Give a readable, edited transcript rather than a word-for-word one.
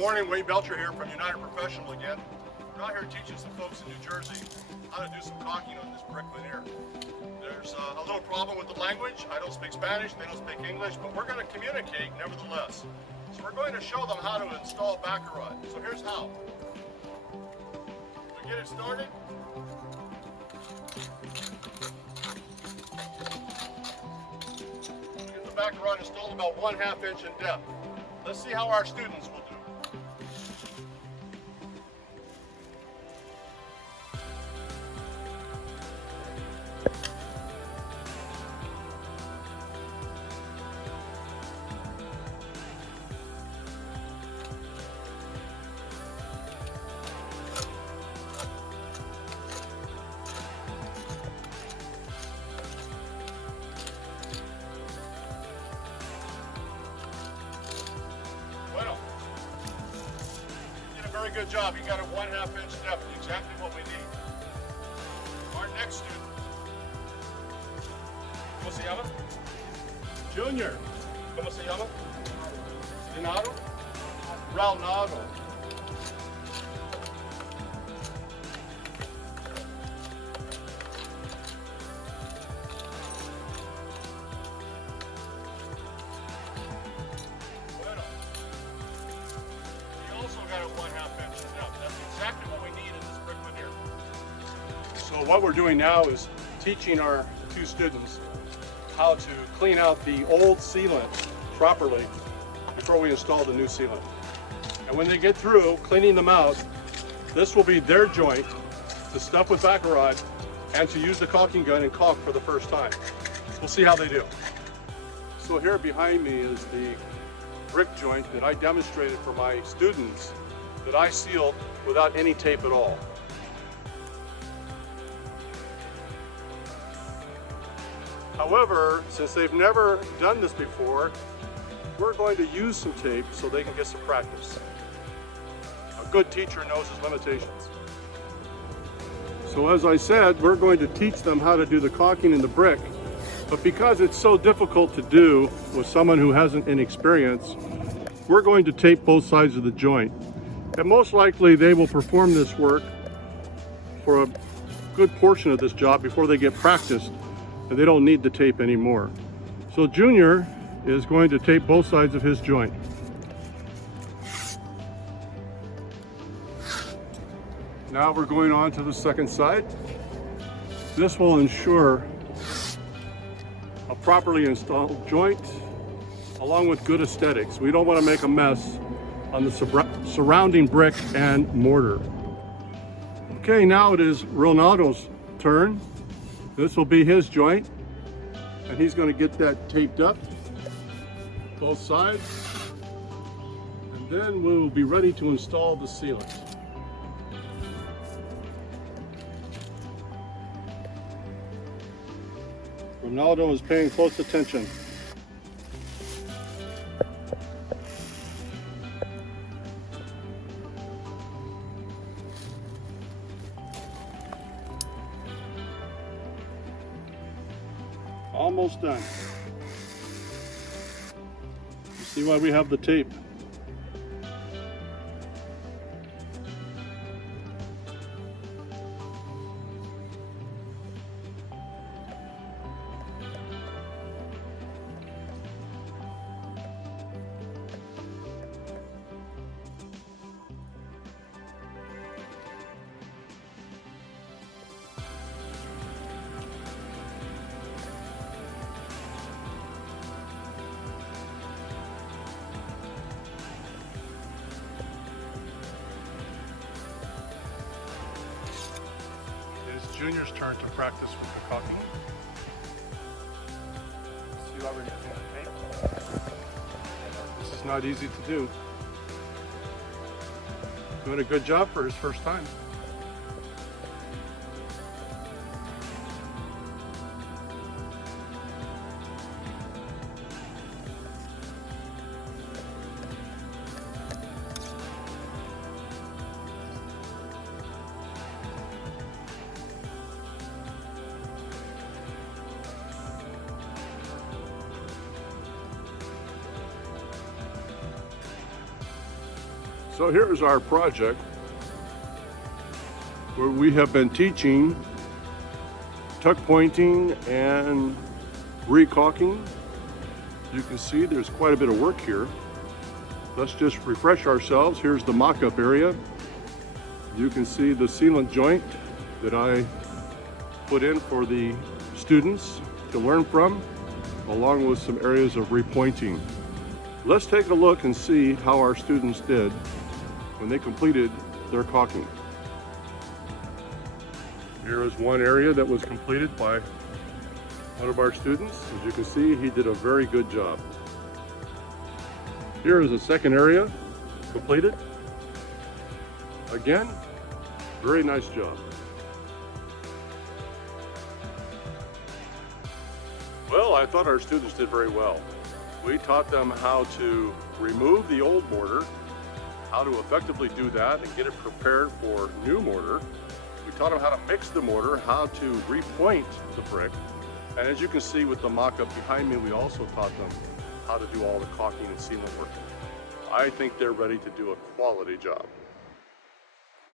morning, Wade Belcher here from United Professional again. We're out here teaching some folks in New Jersey how to do some caulking on this brick veneer. There's a little problem with the language. I don't speak Spanish, they don't speak English, but we're going to communicate nevertheless. So we're going to show them how to install baccarat. So here's how. We get it started. We get the baccarat installed about 1/2 inch in depth. Let's see how our students will do. Very good job. You got a 1/2 inch depth, exactly what we need. Our next student. ¿Cómo se llama? Junior. ¿Cómo se llama? Renato? Ronaldo. Got a 1/2 inch depth. That's exactly what we need in this brick veneer. So what we're doing now is teaching our two students how to clean out the old sealant properly before we install the new sealant. And when they get through cleaning them out, this will be their joint to stuff with baccarat and to use the caulking gun and caulk for the first time. We'll see how they do. So here behind me is the brick joint that I demonstrated for my students that I sealed without any tape at all. However, since they've never done this before, we're going to use some tape so they can get some practice. A good teacher knows his limitations. So as I said, we're going to teach them how to do the caulking in the brick. But because it's so difficult to do with someone who hasn't any experience, we're going to tape both sides of the joint. And most likely they will perform this work for a good portion of this job before they get practiced and they don't need the tape anymore. So Junior is going to tape both sides of his joint. Now we're going on to the second side. This will ensure a properly installed joint along with good aesthetics. We don't want to make a mess on the surrounding brick and mortar. Okay, now it is Ronaldo's turn. This will be his joint, and he's going to get that taped up, both sides, and then we will be ready to install the sealant. Ronaldo is paying close attention. Almost done. You see why we have the tape. Junior's turn to practice with the caulking. See why we're using the tape? This is not easy to do. Doing a good job for his first time. So here's our project where we have been teaching tuck pointing and re-caulking. You can see there's quite a bit of work here. Let's just refresh ourselves. Here's the mock-up area. You can see the sealant joint that I put in for the students to learn from, along with some areas of repointing. Let's take a look and see how our students did when they completed their caulking. Here is one area that was completed by one of our students. As you can see, he did a very good job. Here is a second area completed. Again, very nice job. Well, I thought our students did very well. We taught them how to remove the old mortar, how to effectively do that and get it prepared for new mortar. We taught them how to mix the mortar, how to repoint the brick. And as you can see with the mock-up behind me, we also taught them how to do all the caulking and sealant work. I think they're ready to do a quality job.